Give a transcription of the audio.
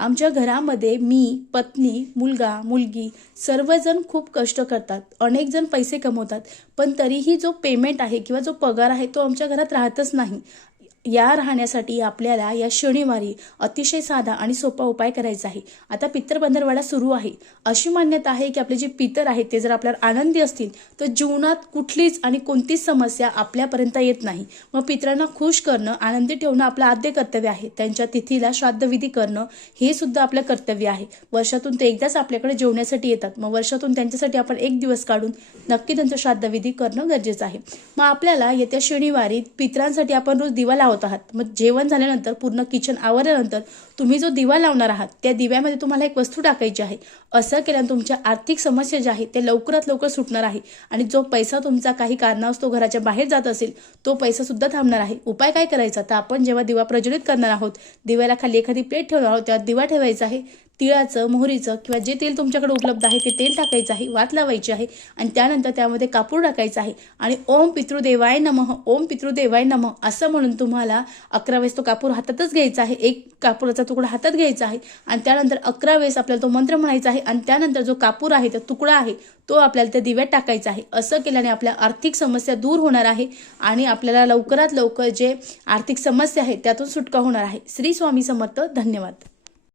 आमच्या घरामध्ये मी, पत्नी, मुलगा, मुलगी सर्वजण खूप कष्ट करतात. अनेक जण पैसे कमवतात. पण तरीही जो पेमेंट आहे किंवा जो पगार आहे तो आमच्या घरात राहतच नाही. या राहण्यासाठी आपल्याला या शनिवारी अतिशय साधा आणि सोपा उपाय करायचा आहे. आता पितर पंधरवडा सुरू आहे. अशी मान्यता आहे की आपले जे पितर आहेत ते जर आपल्यावर आनंदी असतील तर जीवनात कुठलीच आणि कोणतीच समस्या आपल्यापर्यंत येत नाही. मग पितरांना खुश करणं, आनंदी ठेवणं आपलं आद्य कर्तव्य आहे. त्यांच्या तिथीला श्राद्धविधी करणं हे सुद्धा आपलं कर्तव्य आहे. वर्षातून ते एकदाच आपल्याकडे जेवण्यासाठी येतात. मग वर्षातून त्यांच्यासाठी आपण एक दिवस काढून नक्की त्यांचं श्राद्धविधी करणं गरजेचं आहे. मग आपल्याला येत्या शनिवारी पितरांसाठी आपण रोज दिवा लावत आहात. मग जेवण झाल्यानंतर पूर्ण किचन आवरल्यानंतर तुम्ही जो दिवा लावणार आहात त्या दिव्यामध्ये तुम्हाला एक वस्तू टाकायची आहे. असं केल्याने तुमच्या आर्थिक समस्या ज्या आहेत ते लवकरात लवकर सुटणार आहे आणि जो पैसा तुमचा काही कारणास्तव घराच्या बाहेर जात असेल तो पैसा सुद्धा थांबणार आहे. उपाय काय करायचा तर आपण जेव्हा दिवा प्रज्वलित करणार आहोत दिव्याला खाली एखादी प्लेट ठेवणार आहोत त्यावर दिवा ठेवायचा आहे. तिळाचं, मोहरीचं किंवा जे तेल तुमच्याकडे उपलब्ध आहे ते तेल टाकायचं आहे, वात लावायची आहे आणि त्यानंतर त्यामध्ये कापूर टाकायचा आहे आणि ओम पितृदेवाय नमः, ओम पितृदेवाय नमः असं म्हणून तुम्हाला 11 वेळेस तो कापूर हातातच घ्यायचा आहे. एक कापुराचा तुकडा हातात घ्यायचा आहे आणि त्यानंतर 11 वेळेस आपल्याला तो मंत्र म्हणायचा आहे आणि त्यानंतर जो कापूर आहे तो तुकडा आहे तो आपल्याला त्या दिव्यात टाकायचा आहे. असं केल्याने आपल्या आर्थिक समस्या दूर होणार आहे आणि आपल्याला लवकरात लवकर जे आर्थिक समस्या आहे त्यातून सुटका होणार आहे. श्री स्वामी समर्थ. धन्यवाद.